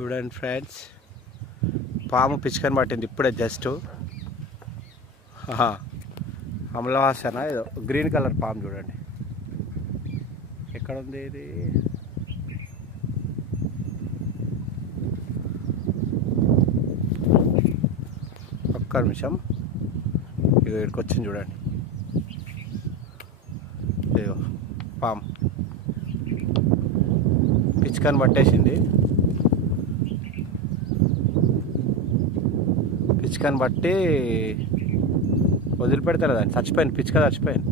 చూడండి ఫ్రెండ్స్, పాము పిచ్చుకని పట్టింది ఇప్పుడే జస్ట్. అమలవాసన ఏదో గ్రీన్ కలర్ పాము చూడండి ఎక్కడ ఉంది ఇది. ఒక్క నిమిషం, ఇక ఇక్కడికి వచ్చింది చూడండి. ఇదిగో పాము పిచ్చుకని పట్టేసింది. పిచ్చుకని బట్టి వదిలిపెడతారు దాన్ని, చచ్చిపోయింది పిచ్చుక, చచ్చిపోయింది.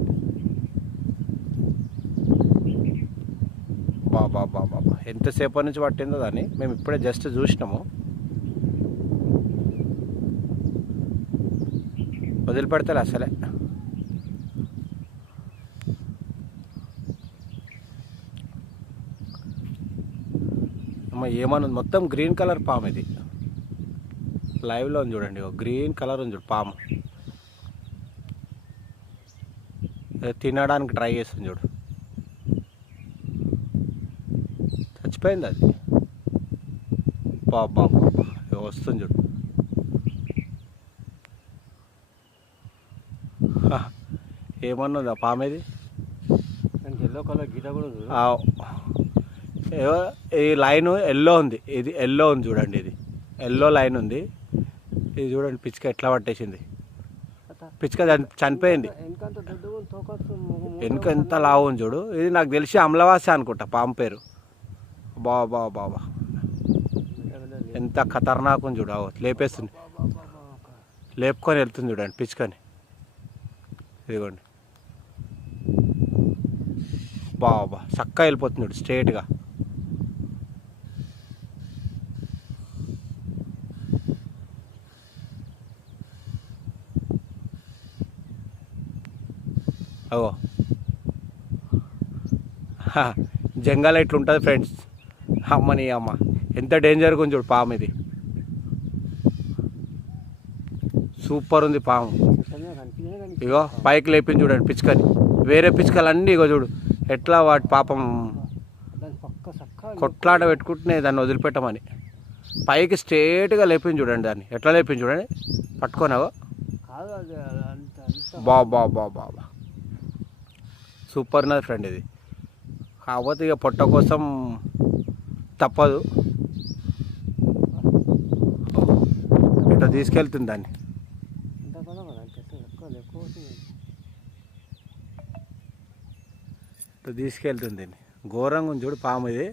బాబా బాబా ఎంతసేపటి నుంచి పట్టిందో దాన్ని మేము ఇప్పుడే జస్ట్ చూసినాము. వదిలిపెడతారు అసలే. అమ్మ ఏమన్నా మొత్తం గ్రీన్ కలర్ పాము ఇది. లైవ్లో ఉంది చూడండి, గ్రీన్ కలర్ ఉంది చూడు పాము. తినడానికి ట్రై చేస్తుంది చూడు, చచ్చిపోయింది అది. బాబా వస్తుంది చూడు. ఏమన్నది ఆ పామేది, ఎల్లో కలర్ గీత కూడా ఉంది. ఈ లైన్ ఎల్లో ఉంది, ఇది ఎల్లో ఉంది చూడండి, ఇది ఎల్లో లైన్ ఉంది. ఇది చూడండి పిచ్చుక ఎట్లా పట్టేసింది. పిచ్చుక చనిపోయింది. వెనుక ఎంత లావు ఉంది చూడు. ఇది నాకు తెలిసి అమలవాసి అనుకుంటా పాము పేరు. బాబా బాబా ఎంత ఖతర్నాక్ ఉంది చూడు. లేపేస్తుంది, లేపుకొని వెళ్తుంది చూడండి పిచ్చుకని. ఇదిగోండి బాబా చక్కగా వెళ్ళిపోతుంది చూడు స్ట్రేట్గా. అగో జంగల్ ఇట్లుంటుంది ఫ్రెండ్స్. అమ్మని అమ్మ ఎంత డేంజర్గా ఉంది చూడు పాము. ఇది సూపర్ ఉంది పాము. ఇగో పైకి లేపింది చూడండి పిచ్చుకని. వేరే పిచ్చుకలు అన్నీ ఇగో చూడు ఎట్లా వాటి పాపం కొట్లాట పెట్టుకుంటున్నాయి దాన్ని వదిలిపెట్టమని. పైకి స్ట్రేట్గా లేపింది చూడండి దాన్ని, ఎట్లా లేపింది చూడండి పట్టుకోనావో. బాబా బాబా బాబా సూపర్ ఉన్నది ఫ్రెండ్ ఇది. కాకపోతే ఇక పొట్ట కోసం తప్పదు, ఇట్లా తీసుకెళ్తుంది దాన్ని. ఇట్లా తీసుకెళ్తుంది దీన్ని. ఘోరంగా ఉంది చూడు పాము ఇది.